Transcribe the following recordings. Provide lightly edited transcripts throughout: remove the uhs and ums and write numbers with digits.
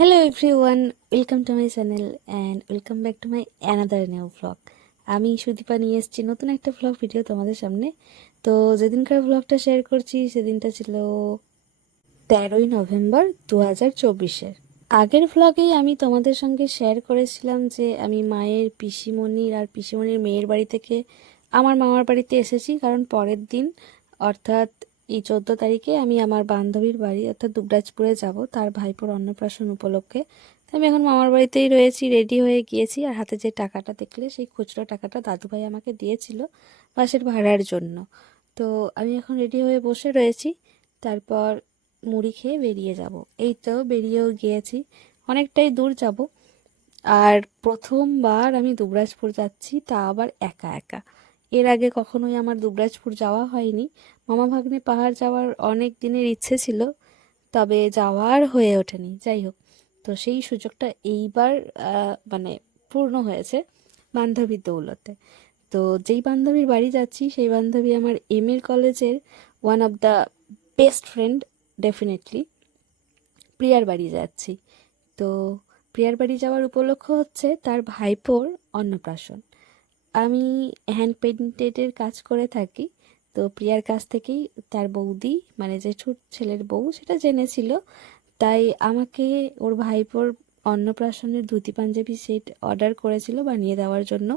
Hello everyone, welcome to my channel and welcome back to my another new vlog. আমি সুদীপা নিয়ে এসেছি নতুন একটা ভ্লগ ভিডিও তোমাদের সামনে। তো যেদিনকার ভ্লগটা শেয়ার করছি সেদিনটা ছিল 13ই নভেম্বর 2024-এর। আগের ভ্লগেই আমি তোমাদের সঙ্গে শেয়ার করেছিলাম যে আমি মায়ের পিসিমণির আর পিসিমণির মেয়ের বাড়ি থেকে আমার মামার বাড়িতে এসেছি, কারণ পরের দিন অর্থাৎ এই 14 তারিখে আমি আমার বান্ধবীর বাড়ি অর্থাৎ দুবরাজপুরে যাব তার ভাইপোর অন্নপ্রাশন উপলক্ষে। তো আমি এখন মামার বাড়িতেই রয়েছি, রেডি হয়ে গিয়েছি। আর হাতে যে টাকাটা দেখলে সেই খুচরো টাকাটা দাদুভাই আমাকে দিয়েছিল বাসের ভাড়ার জন্য। তো আমি এখন রেডি হয়ে বসে রয়েছি। তারপর মুড়ি খেয়ে বেরিয়ে যাব। এই তো বেরিয়েও গিয়েছি, অনেকটাই দূর যাব। আর প্রথমবার আমি দুবরাজপুর যাচ্ছি, তা আবার একা একা। এর আগে কখনোই আমার দুবরাজপুর যাওয়া হয়নি। মামা ভাগ্নে পাহাড় যাওয়ার অনেক দিনের ইচ্ছে ছিল, তবে যাওয়ার হয়ে ওঠেনি। যাই হোক, তো সেই সুযোগটা এইবার মানে পূর্ণ হয়েছে বান্ধবীর দৌলতে। তো যেই বান্ধবীর বাড়ি যাচ্ছি সেই বান্ধবী আমার এমএর কলেজের one of the best friend. Definitely প্রিয়ার বাড়ি যাচ্ছি। তো প্রিয়ার বাড়ি যাওয়ার উপলক্ষ হচ্ছে তার ভাইপোর অন্নপ্রাশন। আমি হ্যান্ড পেইন্টেডের কাজ করে থাকি। তো প্রিয়ার কাছ থেকেই তার বৌদি মানে যে ছোট ছেলের বউ সেটা জেনেছিল, তাই আমাকে ওর ভাইপোর অন্নপ্রাশনের ধুতি পাঞ্জাবি সেট অর্ডার করেছিল বানিয়ে দেওয়ার জন্য।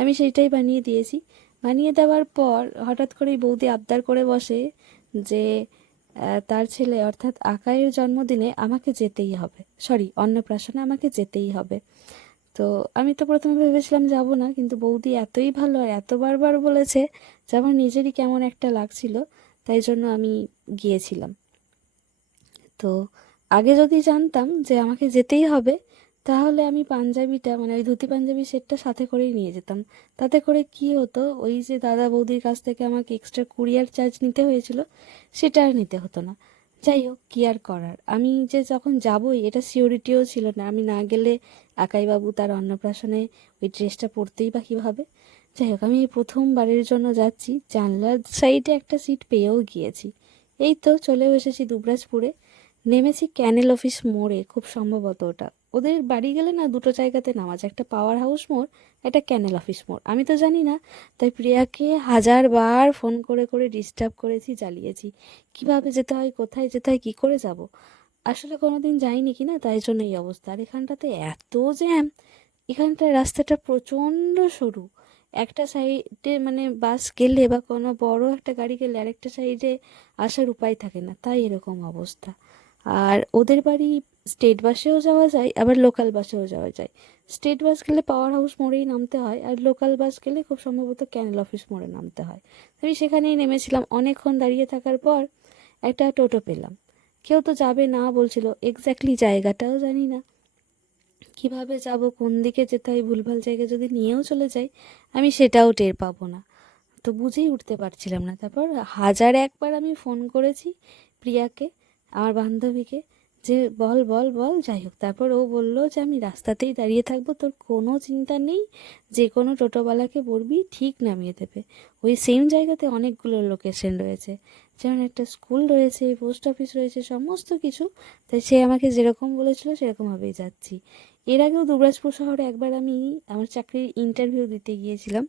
আমি সেইটাই বানিয়ে দিয়েছি। বানিয়ে দেওয়ার পর হঠাৎ করেই বৌদি আবদার করে বসে যে তার ছেলে অর্থাৎ আকাইয়ের জন্মদিনে আমাকে যেতেই হবে, সরি অন্নপ্রাশনে আমাকে যেতেই হবে। তো আমি তো প্রথমে ভেবেছিলাম যাব না, কিন্তু বৌদি এতই ভালো আর এত বারবার বলেছে যে আমার নিজেরই কেমন একটা লাগছিল, তাই জন্য আমি গিয়েছিলাম। তো আগে যদি জানতাম যে আমাকে যেতেই হবে, তাহলে আমি পাঞ্জাবিটা মানে ওই ধুতি পাঞ্জাবি সেটটা সাথে করেই নিয়ে যেতাম। তাতে করে কি হতো, ওই যে দাদা বৌদির কাছ থেকে আমাকে এক্সট্রা কুরিয়ার চার্জ নিতে হয়েছিল সেটা আর নিতে হতো না। যাই হোক, কি আর করার, আমি যে যখন যাবই এটা সিওরিটিও ছিল না। আমি না গেলে আকাইবাবু তার অন্নপ্রাশনে ওই ড্রেসটা পরতেই বা কীভাবে। যাই হোক, আমি এই প্রথমবারের জন্য যাচ্ছি। জানলার সাইডে একটা সিট পেয়েও গিয়েছি। এই তো চলেও এসেছি দুবরাজপুরে। নেমেছি ক্যানেল অফিস মোড়ে, খুব সম্ভবত ওটা। ওদের বাড়ি গেলে না দুটো জায়গাতে নামা যায়, একটা পাওয়ার হাউস মোড়, একটা ক্যানেল অফিস মোড়। আমি তো জানি না, তাই প্রিয়াকে 1000বার ফোন করে করে ডিস্টার্ব করেছি, জ্বালিয়েছি। কিভাবে যেতে হয়, কোথায় যেতে হয়, কী করে যাব। আসলে কোনোদিন যাইনি কি না, তাই জন্য এই অবস্থা। আর এখানটাতে এত জ্যাম, এখানটায় রাস্তাটা প্রচণ্ড সরু। একটা সাইডে মানে বাস গেলে বা কোনো বড় একটা গাড়ি গেলে আরেকটা সাইডে আসার উপায় থাকে না, তাই এরকম অবস্থা। আর ওদের বাড়ি স্টেট বাসেও যাওয়া যায়, আবার লোকাল বাসেও যাওয়া যায়। স্টেট বাস গেলে পাওয়ার হাউস মোড়েই নামতে হয়, আর লোকাল বাস গেলে খুব সম্ভবত ক্যানেল অফিস মোড়ে নামতে হয়। আমি সেখানেই নেমেছিলাম। অনেকক্ষণ দাঁড়িয়ে থাকার পর একটা টোটো পেলাম। কেউ তো যাবে না বলছিল, এক্স্যাক্টলি জায়গাটাও জানি না, কিভাবে যাব, কোন দিকে যেতে হয়। ভুলভাল জায়গায় যদি নিয়েও চলে যাই, আমি সেটাও টের পাবো না। তো বুঝেই উঠতে পারছিলাম না। তারপর 1001বার আমি ফোন করেছি প্রিয়াকে, আমার বান্ধবীকে, যে বল বল বল। যাই হোক, তারপর ও বলল যে আমি রাস্তাতেই দাঁড়িয়ে থাকবো, তোর কোনো চিন্তা নেই, যে কোনো টোটোওয়ালাকে বলবি ঠিক নামিয়ে দেবে। ওই সেম জায়গাতে অনেকগুলো লোকেশন রয়েছে, যেমন একটা স্কুল রয়েছে, পোস্ট অফিস রয়েছে, সমস্ত কিছু। তাই সে আমাকে যেরকম বলেছিল সেরকমভাবেই যাচ্ছি। এর আগেও দুবরাজপুর শহরে একবার আমি আমার চাকরির ইন্টারভিউ দিতে গিয়েছিলাম,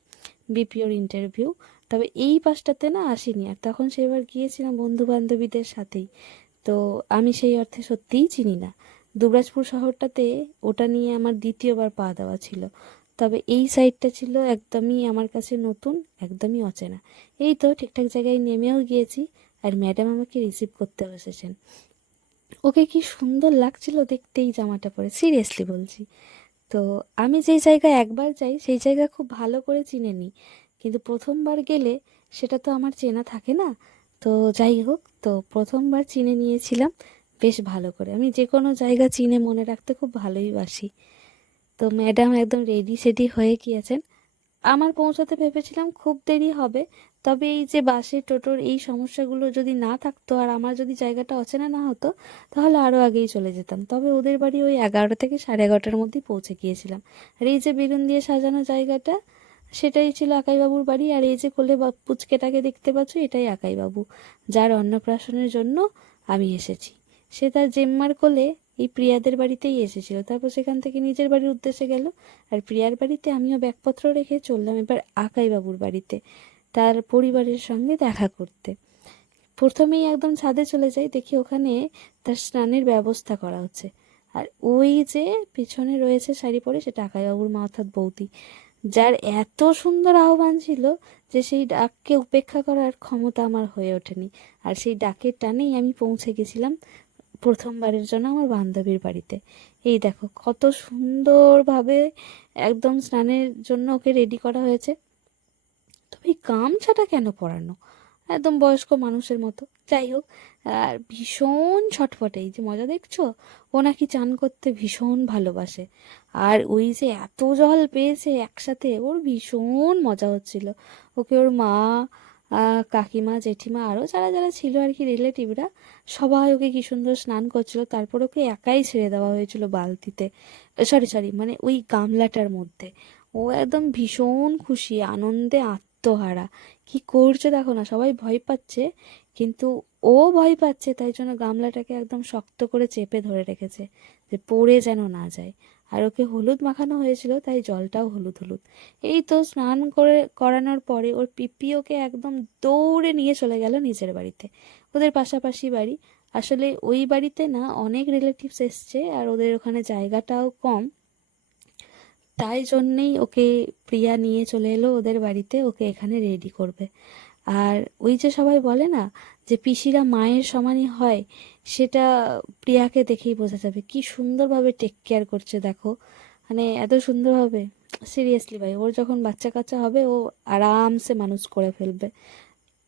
বিপিওর ইন্টারভিউ। তবে এই পাশটাতে না আসিনি, আর তখন সেবার গিয়েছিলাম বন্ধু বান্ধবীদের সাথেই। তো আমি সেই অর্থে সত্যিই চিনি না দুবরাজপুর শহরটাতে। ওটা নিয়ে আমার দ্বিতীয়বার পা দেওয়া ছিল। তবে এই সাইডটা ছিল একদমই আমার কাছে নতুন, একদমই অচেনা। এই তো ঠিকঠাক জায়গায় নেমেও গিয়েছি, আর ম্যাডাম আমাকে রিসিভ করতে বসেছেন। ওকে কি সুন্দর লাগছিল দেখতে এই জামাটা পরে, সিরিয়াসলি বলছি। তো আমি যেই জায়গায় একবার যাই সেই জায়গা খুব ভালো করে চিনে নিই, কিন্তু প্রথমবার গেলে সেটা তো আমার চেনা থাকে না। তো যাই হোক, তো প্রথমবার চিনে নিয়েছিলাম বেশ ভালো করে। আমি যে কোনো জায়গা চিনে মনে রাখতে খুব ভালোই বাসি। তো ম্যাডাম একদম রেডি সেডি হয়ে গিয়েছেন। আমার পৌঁছাতে ভেবেছিলাম খুব দেরি হবে, তবে এই যে বাসে টোটোর এই সমস্যাগুলো যদি না থাকতো আর আমার যদি জায়গাটা অচেনা না হতো, তাহলে আরও আগেই চলে যেতাম। তবে ওদের বাড়ি ওই 11টা থেকে 11:30টার মধ্যেই পৌঁছে গিয়েছিলাম। আর এই যে বেলুন দিয়ে সাজানো জায়গাটা, সেটাই ছিল আকাইবাবুর বাড়ি। আর এই যে কোলে পুচকেটাকে দেখতে পাচ্ছ, এটাই আকাইবাবু, যার অন্নপ্রাশনের জন্য আমি এসেছি। সে তার জেম্মার কোলে এই প্রিয়াদের বাড়িতেই এসেছিল। তারপর সেখান থেকে নিজের বাড়ির উদ্দেশ্যে গেল। আর প্রিয়ার বাড়িতে আমিও ব্যাগপত্র রেখে চললাম এবার আকাইবাবুর বাড়িতে তার পরিবারের সঙ্গে দেখা করতে। প্রথমেই একদম ছাদে চলে যাই, দেখি ওখানে তার স্নানের ব্যবস্থা করা হচ্ছে। আর ওই যে পিছনে রয়েছে শাড়ি পরে, সেটা আকাইবাবুর মা অর্থাৎ বৌদি, যার এত সুন্দর আহ্বান ছিল যে সেই ডাককে উপেক্ষা করার ক্ষমতা আমার হয়ে ওঠেনি। আর সেই ডাকের টানেই আমি পৌঁছে গেছিলাম প্রথমবারের জন্য আমার বান্ধবীর বাড়িতে। এই দেখো কত সুন্দরভাবে একদম স্নানের জন্য ওকে রেডি করা হয়েছে। তবে এই গামছাটা কেন পরানো, একদম বয়স্ক মানুষের মতো। যাই হোক, আর ভীষণ ছটফটে, এই যে মজা দেখছো, ও নাকি চান করতে ভীষণ ভালোবাসে। আর ওই যে এত জল পেয়েছে একসাথে, ওর ভীষণ মজা হচ্ছিল। ওকে ওর মা, কাকিমা, জেঠিমা, আরও যারা যারা ছিল আর কি রিলেটিভরা, সবাই ওকে কি সুন্দর স্নান করছিল। তারপর ওকে একাই ছেড়ে দেওয়া হয়েছিল বালতিতে, সরি সরি মানে ওই গামলাটার মধ্যে। ও একদম ভীষণ খুশি, আনন্দে আত্মহারা। কি করছে দেখো না, সবাই ভয় পাচ্ছে, কিন্তু ও ভয় পাচ্ছে তাই জন্য গামলাটাকে একদম শক্ত করে চেপে ধরে রেখেছে যে পড়ে যেন না যায়। আর ওকে হলুদ মাখানো হয়েছিল তাই জলটাও হলুদ হলুদ। এই তো স্নান করানোর পরে ওর পিপি ওকে একদম দৌড়ে নিয়ে চলে গেল নিজের বাড়িতে। ওদের পাশাপাশি বাড়ি, আসলে ওই বাড়িতে না অনেক রিলেটিভস এসছে আর ওদের ওখানে জায়গাটাও কম, তাই জন্যেই ওকে প্রিয়া নিয়ে চলে এলো ওদের বাড়িতে, ওকে এখানে রেডি করবে। আর ওই যে সবাই বলে না যে পিসিরা মায়ের সমানই হয়, সেটা প্রিয়াকে দেখেই বোঝা যাবে। কি সুন্দরভাবে টেক কেয়ার করছে দেখো, মানে এত সুন্দরভাবে। সিরিয়াসলি ভাই, ওর যখন বাচ্চা কাচ্চা হবে ও আরামসে মানুষ করে ফেলবে।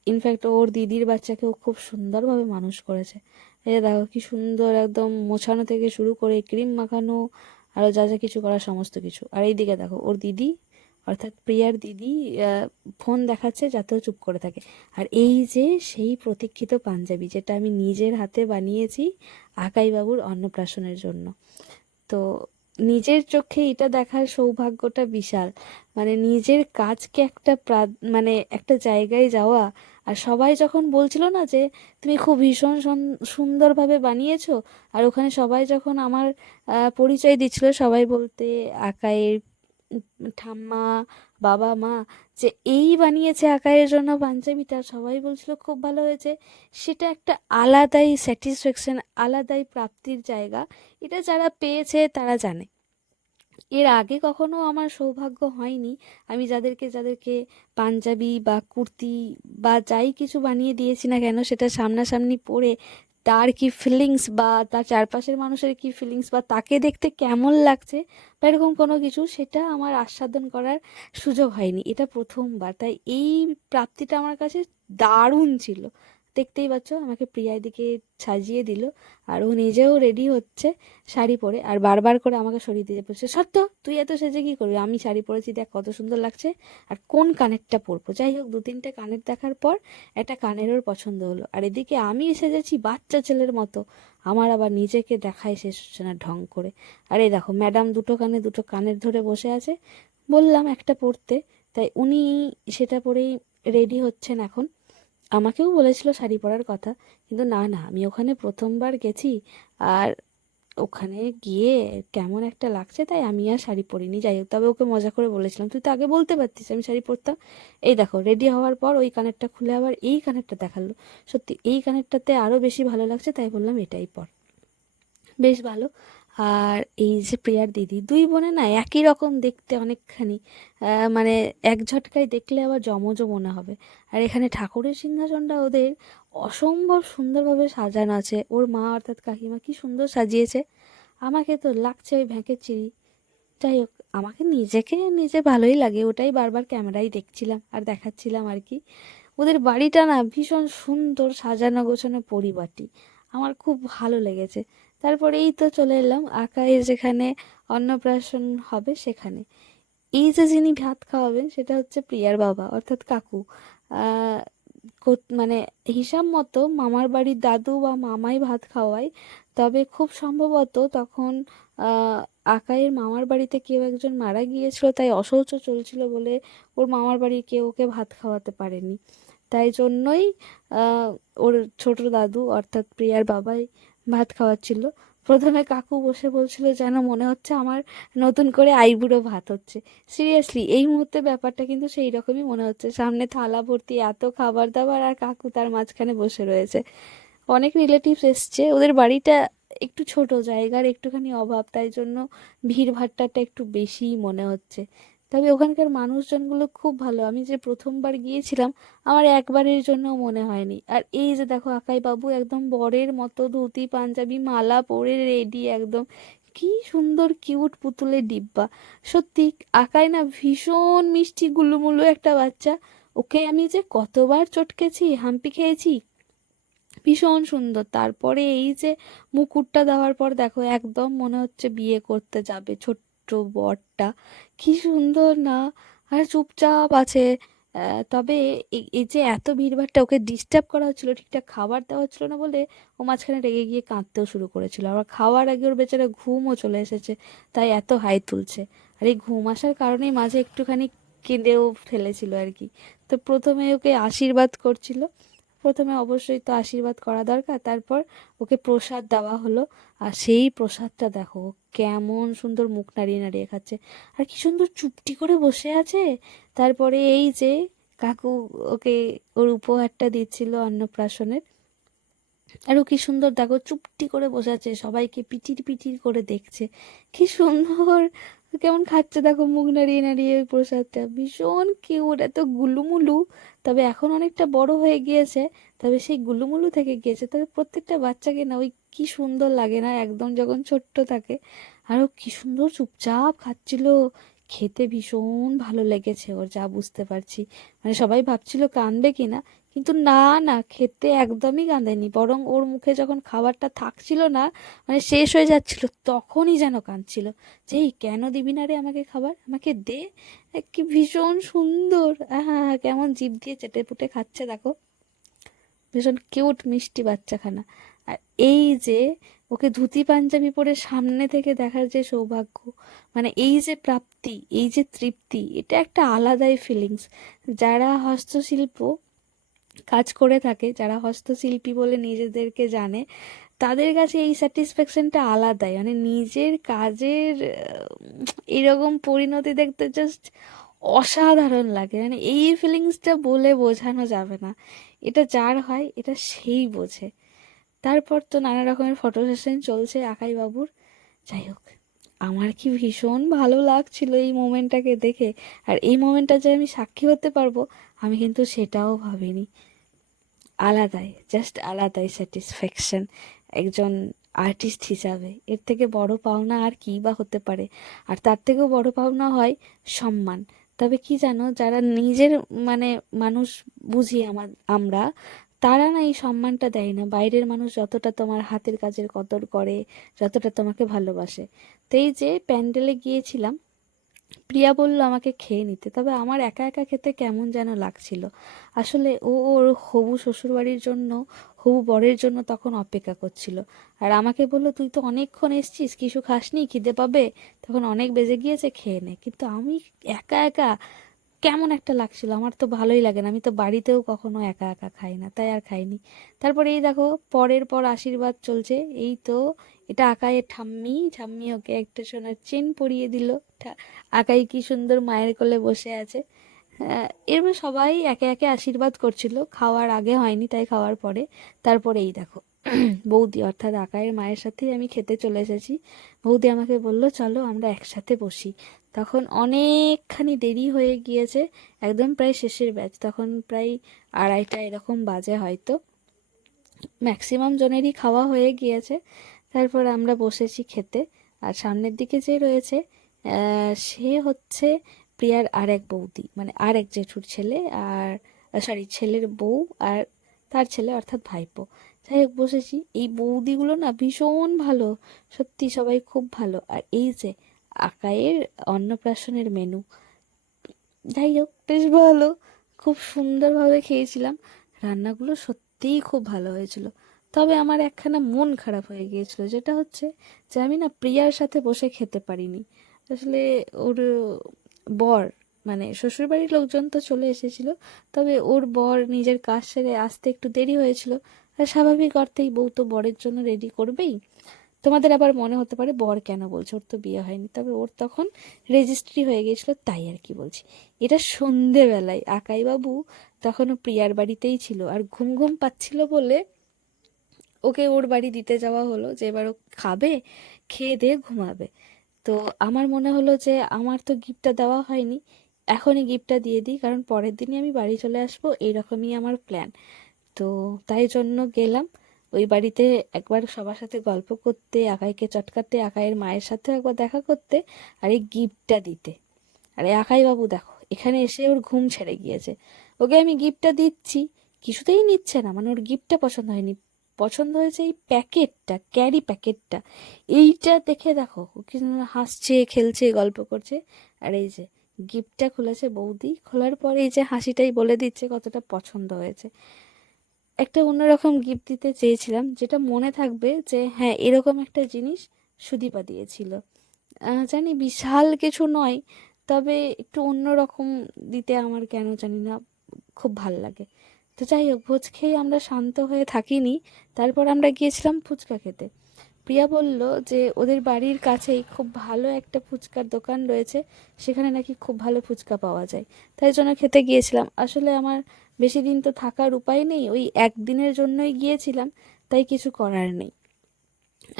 ইনফ্যাক্ট ওর দিদির বাচ্চাকেও খুব সুন্দরভাবে মানুষ করেছে। এই যে দেখো কি সুন্দর, একদম মোছানো থেকে শুরু করে ক্রিম মাখানো, আরও যা যা কিছু করার সমস্ত কিছু। আর এইদিকে দেখো ওর দিদি অর্থাৎ প্রিয়ার দিদি ফোন দেখাচ্ছে যাতে ও চুপ করে থাকে। আর এই যে সেই প্রতীক্ষিত পাঞ্জাবি, যেটা আমি নিজের হাতে বানিয়েছি আকাইবাবুর অন্নপ্রাশনের জন্য। তো নিজের চোখে এটা দেখার সৌভাগ্যটা বিশাল। মানে নিজের কাজকে একটা মানে একটা জায়গায় যাওয়া। আর সবাই যখন বলছিল না যে তুমি খুব ভীষণ সুন্দরভাবে বানিয়েছো, আর ওখানে সবাই যখন আমার পরিচয় দিচ্ছিল, সবাই বলতে আকাইয়ের ঠাম্মা, বাবা, মা, যে এই বানিয়েছে আকাইয়ের জন্য পাঞ্জাবিটা, সবাই বলছিল খুব ভালো হয়েছে। সেটা একটা আলাদাই স্যাটিসফ্যাকশন, আলাদাই প্রাপ্তির জায়গা। এটা যারা পেয়েছে তারা জানে। এর আগে কখনো আমার সৌভাগ্য হয়নি আমি যাদেরকে যাদেরকে পাঞ্জাবি বা কুর্তি বা যাই কিছু বানিয়ে দিয়েছি না কেন, সেটা সামনাসামনি পরে তার কি ফিলিংস বা তার চারপাশের মানুষের কি ফিলিংস বা তাকে দেখতে কেমন লাগছে বা এরকম কোনো কিছু, সেটা আমার আস্বাদন করার সুযোগ হয়নি। এটা প্রথমবার, তাই এই প্রাপ্তিটা আমার কাছে দারুণ ছিল। দেখতেই পাচ্ছ আমাকে প্রিয়ার দিকে সাজিয়ে দিল, আর ও নিজেও রেডি হচ্ছে শাড়ি পরে, আর বারবার করে আমাকে সরিয়ে দিয়ে বলছে, সত্য তুই এত সেজে কি করবি, আমি শাড়ি পরেছি দেখ কত সুন্দর লাগছে, আর কোন কানেরটা পরবো। যাই হোক, দু তিনটে কানের দেখার পর একটা কানের ওর পছন্দ হলো। আর এদিকে আমি সেজেছি বাচ্চা ছেলের মতো, আমার আবার নিজেকে দেখাই শেষ হচ্ছে না ঢং করে। আর এই দেখো ম্যাডাম দুটো কানের ধরে বসে আছে, বললাম একটা পরতে, তাই উনি সেটা পরেই রেডি হচ্ছেন এখন। আমাকেও বলেছিল শাড়ি পরার কথা, কিন্তু না না, আমি ওখানে প্রথমবার গেছি, আর ওখানে গিয়ে কেমন একটা লাগছে তাই আমি আর শাড়ি পরিনি। যাই হোক, তবে ওকে মজা করে বলেছিলাম তুই তো আগে বলতে পারতিস আমি শাড়ি পরতাম। এই দেখো রেডি হওয়ার পর ওই কানেরটা খুলে আবার এই কানেরটা দেখালো, সত্যি এই কানেরটাতে আরও বেশি ভালো লাগছে, তাই বললাম এটাই পর, বেশ ভালো। আর এই যে প্রিয়ার দিদি, দুই বোনে না একই রকম দেখতে অনেকখানি, মানে এক ঝটকায় দেখলে আবার জমজও মনে হবে। আর এখানে ঠাকুরের সিংহাসনটা ওদের অসম্ভব সুন্দরভাবে সাজানো আছে, ওর মা অর্থাৎ কাকিমা কি সুন্দর সাজিয়েছে। আমাকে তো লাগছে ওই ভ্যাঁকের চিড়ি। যাই হোক, আমাকে নিজেকে নিজে ভালোই লাগে, ওটাই বারবার ক্যামেরায় দেখছিলাম আর দেখাচ্ছিলাম আর কি। ওদের বাড়িটা না ভীষণ সুন্দর সাজানো গোছানো পরিপাটি, আমার খুব ভালো লেগেছে। তারপরে এই তো চলে এলাম আকাইয়ের যেখানে অন্নপ্রাশন হবে সেখানে। এই যে যিনি ভাত খাওয়াবেন সেটা হচ্ছে প্রিয়ার বাবা অর্থাৎ কাকু। আহ, মানে হিসাব মতো মামার বাড়ির দাদু বা মামাই ভাত খাওয়ায়, তবে খুব সম্ভবত তখন আহ, আকাইয়ের মামার বাড়িতে কেউ একজন মারা গিয়েছিল, তাই অশৌচ চলছিল বলে ওর মামার বাড়ির কেউ ওকে ভাত খাওয়াতে পারেনি। তাই জন্যই আহ, ওর ছোট দাদু অর্থাৎ প্রিয়ার বাবাই ভাত খাওয়াচ্ছিল। প্রথমে কাকু বসে বলছিল যেন মনে হচ্ছে আমার নতুন করে আইবুড়ো ভাত হচ্ছে। সিরিয়াসলি এই মুহূর্তে ব্যাপারটা কিন্তু সেই রকমই মনে হচ্ছে, সামনে থালা ভর্তি এত খাবার দাবার আর কাকু তার মাঝখানে বসে রয়েছে। অনেক রিলেটিভস এসছে, ওদের বাড়িটা একটু ছোট, জায়গার একটুখানি অভাব, তাই জন্য ভিড় ভাট্টাটা একটু বেশিই মনে হচ্ছে। তবে ওখানকার মানুষজনগুলো খুব ভালো, আমি যে প্রথমবার গিয়েছিলাম আমার একবারের জন্য মনে হয়নি। আর এই যে দেখো আকাই বাবু একদম বরের মতো ধুতি পাঞ্জাবি মালা পরে রেডি একদম, কি সুন্দর কিউট পুতুলের ডিব্বা। সত্যি আকাই না ভীষণ মিষ্টি গুলুমুলু একটা বাচ্চা, ওকে আমি যে কতবার চটকেছি হাম্পি খেয়েছি, ভীষণ সুন্দর। তারপরে এই যে মুকুটটা দেওয়ার পর দেখো একদম মনে হচ্ছে বিয়ে করতে যাবে ছোট্ট বরটা, কি সুন্দর না। আর চুপচাপ আছে। তবে এই যে এত ভিড়ভাট্টা, ওকে ডিস্টার্ব করা হচ্ছিল, ঠিকঠাক খাবার দেওয়া হচ্ছিল না বলে ও মাঝখানে রেগে গিয়ে কাঁদতেও শুরু করেছিল। আবার খাওয়ার আগে ওর বেচারা ঘুমও চলে এসেছে, তাই এত হাই তুলছে। আর এই ঘুম আসার কারণেই মাঝে একটুখানি কেঁদেও ফেলেছিল আর কি। তো প্রথমে ওকে আশীর্বাদ করছিল, প্রথমে অবশ্যই তো আশীর্বাদ করা দরকার, তারপর ওকে প্রসাদ দেওয়া হলো। আর সেই প্রসাদটা দেখো ও কেমন সুন্দর মুখ নাড়িয়ে নাড়িয়ে খাচ্ছে, আর কি সুন্দর চুপটি করে বসে আছে। তারপরে এই যে কাকু ওকে ওর উপহারটা দিচ্ছিল অন্নপ্রাশনের, আর ও কি সুন্দর দেখো চুপটি করে বসে আছে, সবাইকে পিটির পিটির করে দেখছে, কি সুন্দর কেমন খাচ্ছে দেখো মুখ নাড়িয়ে নাড়িয়ে ওই প্রসাদটা, ভীষণ কিউট, এত গুলুমুলু। তবে এখন অনেকটা বড় হয়ে গিয়েছে, তবে সেই গুলুমুলু থেকে গিয়েছে। তবে প্রত্যেকটা বাচ্চাকে না ওই কি সুন্দর লাগে না একদম যখন ছোট্ট থাকে। আর ও কি সুন্দর চুপচাপ খাচ্ছিল, খেতে ভীষণ ভালো লেগেছে ওর, যা বুঝতে পারছি। মানে সবাই ভাবছিল কাঁদবে কিনা, কিন্তু না না, খেতে একদমই কাঁদেনি, বরং ওর মুখে যখন খাবারটা থাকছিল না, মানে শেষ হয়ে যাচ্ছিল, তখনই যেন কাঁদছিল যে এই কেন দিবি না রে আমাকে খাবার, আমাকে দে। কি ভীষণ সুন্দর, হ্যাঁ হ্যাঁ, কেমন জিভ দিয়ে চেটে পুটে খাচ্ছে দেখো, ভীষণ কিউট মিষ্টি বাচ্চাখানা। আর এই যে ওকে ধুতি পাঞ্জাবি পরে সামনে থেকে দেখার যে সৌভাগ্য, মানে এই যে প্রাপ্তি, এই যে তৃপ্তি, এটা একটা আলাদাই ফিলিংস। যারা হস্তশিল্প কাজ করে থাকে, যারা হস্তশিল্পী বলে নিজেদেরকে জানে, তাদের কাছে এই স্যাটিসফ্যাকশনটা আলাদাই। মানে নিজের কাজের এরকম পরিণতি দেখতে জাস্ট অসাধারণ লাগে। মানে এই ফিলিংসটা বলে বোঝানো যাবে না, এটা যার হয় এটা সেই বোঝে। তারপর তো নানা রকমের ফটো সেশন চলছে আকাই বাবুর। যাই হোক, আমার কি ভীষণ ভালো লাগছিল এই মোমেন্টটাকে দেখে। আর এই মোমেন্টটা যে আমি সাক্ষী হতে পারবো, আমি কিন্তু সেটাও ভাবিনি। আলাদাই, জাস্ট আলাদাই স্যাটিসফ্যাকশন একজন আর্টিস্ট হিসাবে। এর থেকে বড় পাওনা আর কী বা হতে পারে। আর তার থেকেও বড় পাওনা হয় সম্মান। তবে কি জানো, যারা নিজের মানে মানুষ বুঝি আমরা, তারা না এই সম্মানটা দেয় না। বাইরের মানুষ যতটা তোমার হাতের কাজের কদর করে, যতটা তোমাকে ভালোবাসে। তো এই যে প্যান্ডেলে গিয়েছিলাম, প্রিয়া বলল আমাকে খেয়ে নিতে, তবে আমার একা একা খেতে কেমন যেন লাগছিল। আসলে ও ওর হবু শ্বশুরবাড়ির জন্য, হবু বরের জন্য তখন অপেক্ষা করছিল। আর আমাকে বললো তুই তো অনেকক্ষণ এসছিস, কিছু খাসনি, খিদে পাবে, তখন অনেক বেজে গিয়েছে, খেয়ে নে। কিন্তু আমি একা একা কেমন একটা লাগছিল, আমার তো ভালোই লাগে না, আমি তো বাড়িতেও কখনো একা একা খাই না, তাই আর খাইনি। তারপরে এই দেখো পরের পর আশীর্বাদ চলছে, এই তো এটা আকাইয়ের ঠাম্মি, ঠাম্মি ওকে একটা সোনার চেন পরিয়ে দিল। আকাই কি সুন্দর মায়ের কোলে বসে আছে। এরপর সবাই একে একে আশীর্বাদ করছিল, খাওয়ার আগে হয়নি, তাই খাওয়ার পরে। তারপরে এই দেখো বৌদি অর্থাৎ আকাইয়ের মায়ের সাথেই আমি খেতে চলে এসেছি। বৌদি আমাকে বলল চলো আমরা একসাথে বসি। তখন অনেকখানি দেরি হয়ে গিয়েছে, একদম প্রায় শেষের ব্যাচ, তখন প্রায় 2:30 এরকম বাজে হয়তো, ম্যাক্সিমাম জনেরই খাওয়া হয়ে গিয়েছে। তারপর আমরা বসেছি খেতে। আর সামনের দিকে যে রয়েছে সে হচ্ছে প্রিয়ার আরেক বৌদি, মানে আরেক জেঠুর ছেলে, আর সরি ছেলের বউ, আর তার ছেলে অর্থাৎ ভাইপো। যাই হোক বসেছি, এই বৌদিগুলো না ভীষণ ভালো, সত্যি সবাই খুব ভালো। আর এই যে আকাইয়ের অন্নপ্রাশনের মেনু, যাই হোক বেশ ভালো, খুব সুন্দরভাবে খেয়েছিলাম। রান্নাগুলো সত্যিই খুব ভালো হয়েছিল। তবে আমার একখানা মন খারাপ হয়ে গিয়েছিল, যেটা হচ্ছে যে আমি না প্রিয়ার সাথে বসে খেতে পারিনি। আসলে ওর বর, মানে শ্বশুরবাড়ির লোকজন তো চলে এসেছিল, তবে ওর বর নিজের কাজ সেরে আসতে একটু দেরি হয়েছিল। আর স্বাভাবিক অর্থেই বউ তো বরের জন্য রেডি করবেই, তোমাদের আবার মনে হতে পারে বর কেন বলছে, ওর তো বিয়ে হয়নি, তবে ওর তখন রেজিস্ট্রি হয়ে গিয়েছিল, তাই আর কি বলছি। এটা সন্ধেবেলায় আকাইবাবু তখনও প্রিয়ার বাড়িতেই ছিল, আর ঘুম ঘুম পাচ্ছিল বলে ওকে ওর বাড়ি দিতে যাওয়া হলো, যে এবার ও খাবে, খেয়ে দিয়ে ঘুমাবে। তো আমার মনে হলো যে আমার তো গিফটটা দেওয়া হয়নি, এখনই গিফটটা দিয়ে দিই, কারণ পরের দিনই আমি বাড়ি চলে আসবো, এইরকমই আমার প্ল্যান। তো তাই জন্য গেলাম ওই বাড়িতে একবার সবার সাথে গল্প করতে, আকাইকে চটকাতে, আকাইয়ের মায়ের সাথেও একবার দেখা করতে, আর এই গিফটটা দিতে। আরে আকাই বাবু দেখো, এখানে এসে ওর ঘুম ছেড়ে গিয়েছে, ওকে আমি গিফটটা দিচ্ছি, কিছুতেই নিচ্ছে না, মানে ওর গিফটটা পছন্দ হয়নি, পছন্দ হয়েছে এই প্যাকেটটা, ক্যারি প্যাকেটটা। এইটা দেখে দেখো ও কি যেন হাসছে, খেলছে, গল্প করছে, আর এই যে গিফটটা খুলেছে বৌদি, খোলার পরে এই যে হাসিটাই বলে দিচ্ছে কতটা পছন্দ হয়েছে। একটা অন্যরকম গিফট দিতে চেয়েছিলাম, যেটা মনে থাকবে যে হ্যাঁ এরকম একটা জিনিস সুদীপা দিয়েছিল। জানি বিশাল কিছু নয়, তবে একটু অন্যরকম দিতে আমার কেন জানি না খুব ভাল লাগে। তো যাই হোক, ভোজ খেয়ে আমরা শান্ত হয়ে থাকিনি, তারপর আমরা গিয়েছিলাম ফুচকা খেতে। প্রিয়া বলল যে ওদের বাড়ির কাছেই খুব ভালো একটা ফুচকার দোকান রয়েছে, সেখানে নাকি খুব ভালো ফুচকা পাওয়া যায়, তাই জন্য খেতে গিয়েছিলাম। আসলে আমার বেশি দিন তো থাকার উপায় নেই, ওই একদিনের জন্যই গিয়েছিলাম, তাই কিছু করার নেই।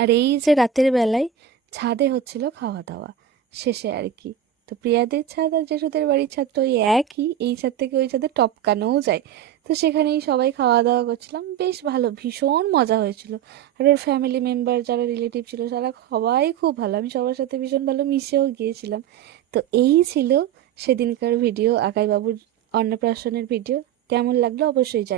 আর এই যে রাতের বেলায় ছাদে হচ্ছিল খাওয়া দাওয়া শেষে আর কি। তো প্রিয়াদের ছাদ আর জেঠুদের বাড়ির ছাদ তো ওই একই, এই ছাদ থেকে ওই ছাদে টপকানোও যায়। তো সেখানেই সবাই খাওয়া দাওয়া করছিলাম, বেশ ভালো, ভীষণ মজা হয়েছিল। আর ওর ফ্যামিলি মেম্বার যারা রিলেটিভ ছিল তারা সবাই খুব ভালো, আমি সবার সাথে ভীষণ ভালো মিশেও গিয়েছিলাম। তো এই ছিল সেদিনকার ভিডিও, আকাইবাবুর অন্নপ্রাশনের ভিডিও। কেমন লাগলো অবশ্যই জানি।